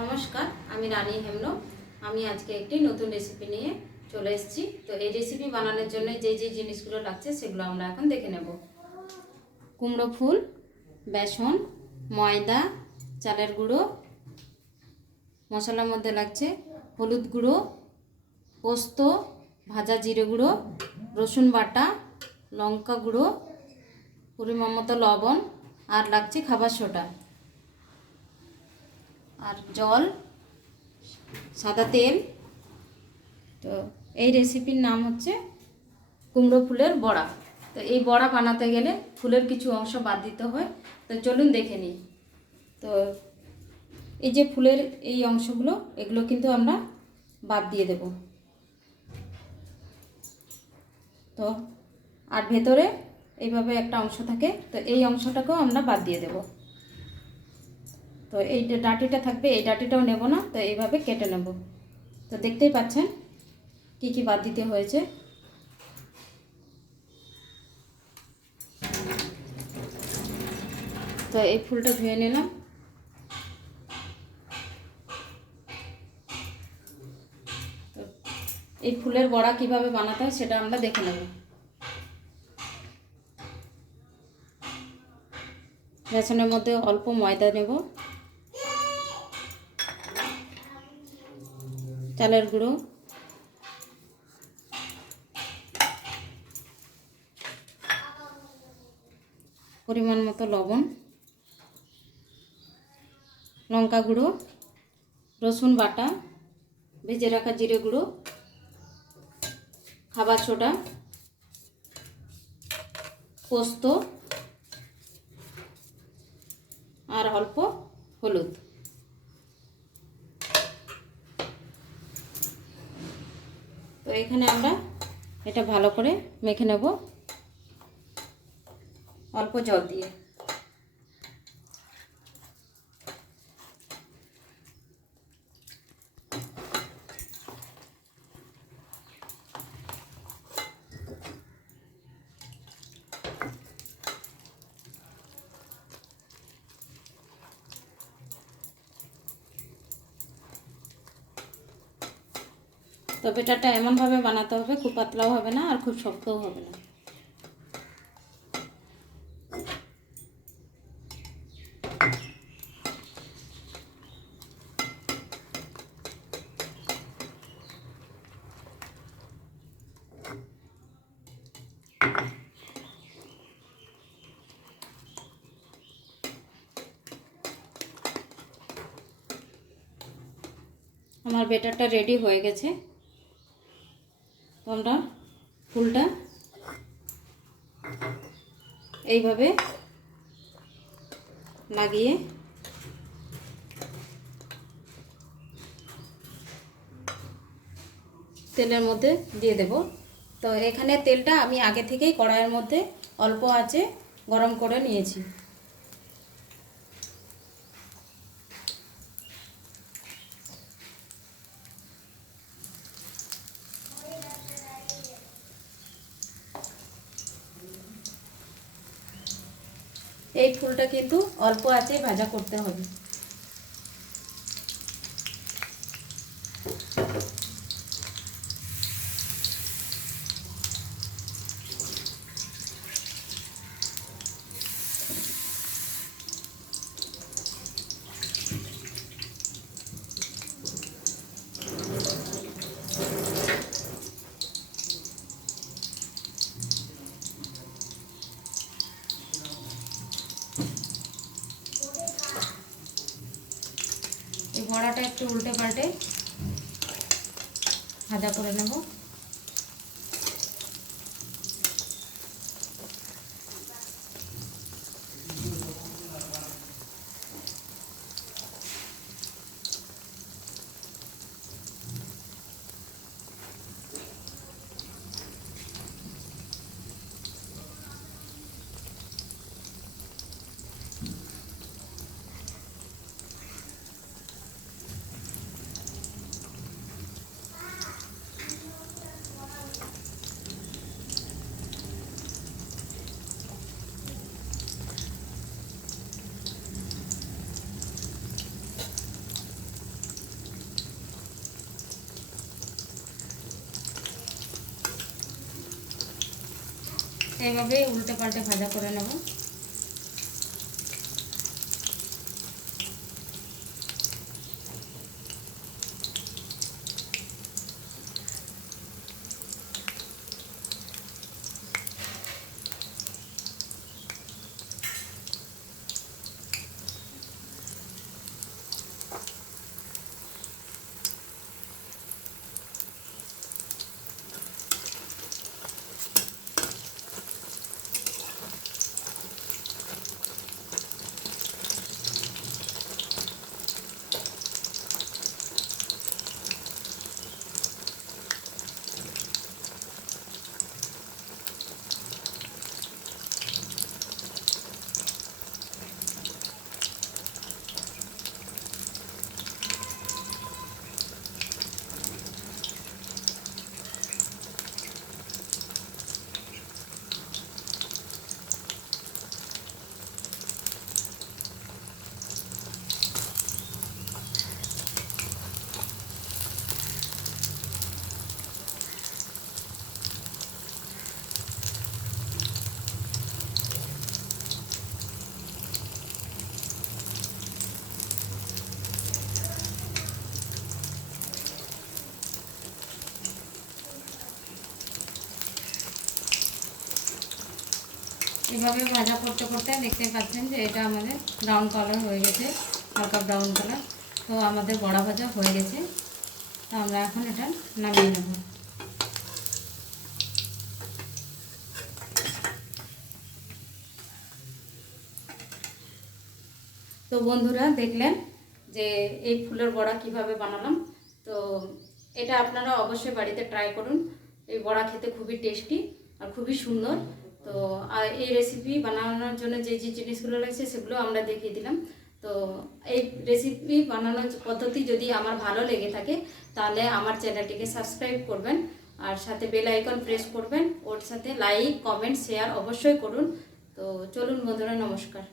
নমস্কার, আমি রানী হেমব্রম। আমি আজকে একটি নতুন রেসিপি নিয়ে চলে এসেছি। তো এই রেসিপি বানানোর জন্য যে যে জিনিসগুলো লাগছে সেগুলো আমরা এখন দেখে নেব। কুমড়ো ফুল, বেসন, ময়দা, চালের গুঁড়ো, মশলার মধ্যে লাগছে হলুদ গুঁড়ো, পোস্ত, ভাজা জিরে গুঁড়ো, রসুন বাটা, লঙ্কা গুঁড়ো, পরিমাণ মতো লবণ, আর লাগছে খাবার সোডা, আর জল, সাদা তেল। তো এই রেসিপির নাম হচ্ছে কুমড়ো ফুলের বড়া। তো এই বড়া বানাতে গেলে ফুলের কিছু অংশ বাদ দিতে হয়। তো চলুন দেখে নিই। তো এই যে ফুলের এই অংশগুলো, এগুলো কিন্তু আমরা বাদ দিয়ে দেব। তো আর ভেতরে এইভাবে একটা অংশ থাকে, তো এই অংশটাকেও আমরা বাদ দিয়ে দেব। তো এই যে ডাঁটিটা থাকবে, এই ডাঁটিটাও নেব না, তো এইভাবে কেটে নেব। তো দেখতেই পাচ্ছেন কি কি বাদ দিতে হয়েছে। তো এই ফুলটা ধুয়ে নিলাম। তো এই ফুলের বড়া কিভাবে বানাতে হয় সেটা আমরা দেখে নেব। বেসনের মধ্যে অল্প ময়দা নেব, চালের গুঁড়ো, পরিমাণ মতো লবণ, লঙ্কা গুঁড়ো, রসুন বাটা, ভেজে রাখা জিরে গুঁড়ো, খাবার সোডা, পোস্ত, আর অল্প হলুদ। তো এখানে আমরা এটা ভালো করে মেখে নেব অল্প জল দিয়ে। তো ব্যাটারটা এমনভাবে বানাতে হবে, খুব পাতলাও হবে না আর খুব শক্তও হবে না। আমার ব্যাটারটা রেডি হয়ে গেছে। তো আমরা ফুলটা এইভাবে লাগিয়ে তেলের মধ্যে দিয়ে দেব। তো এখানে তেলটা আমি আগে থেকেই কড়াইয়ের মধ্যে অল্প আঁচে গরম করে নিয়েছি। এই ফুলটা কিন্তু অল্প আঁচে ভাজা করতে হবে। এই বড়াটা একটু উল্টে পাল্টে ভাজা করে নেব। এইভাবে উল্টে পাল্টে ভাজা করে নেব। এভাবে ভাজা করতে করতে দেখতে পাচ্ছেন যে এটা আমাদের ব্রাউন কালার হয়ে গেছে, হালকা ব্রাউন কালার। তো আমাদের বড়া ভাজা হয়ে গেছে। তো আমরা এখন এটা নামিয়ে নেব। তো বন্ধুরা দেখলেন যে এই ফুলের বড়া কিভাবে বানালাম। তো এটা আপনারা অবশ্যই বাড়িতে ট্রাই করুন। এই বড়া খেতে খুবই টেস্টি আর খুবই সুন্দর। তো আর এই রেসিপি বানানোর জন্য যে যে জিনিসগুলো লাগছে সেগুলো আমরা দেখিয়ে দিলাম। তো এই রেসিপি বানানোর পদ্ধতি যদি আমার ভালো লেগে থাকে তাহলে আমার চ্যানেলটিকে সাবস্ক্রাইব করবেন আর সাথে বেল আইকন প্রেস করবেন। ওর সাথে লাইক, কমেন্ট, শেয়ার অবশ্যই করুন। তো চলুন বন্ধুরা, নমস্কার।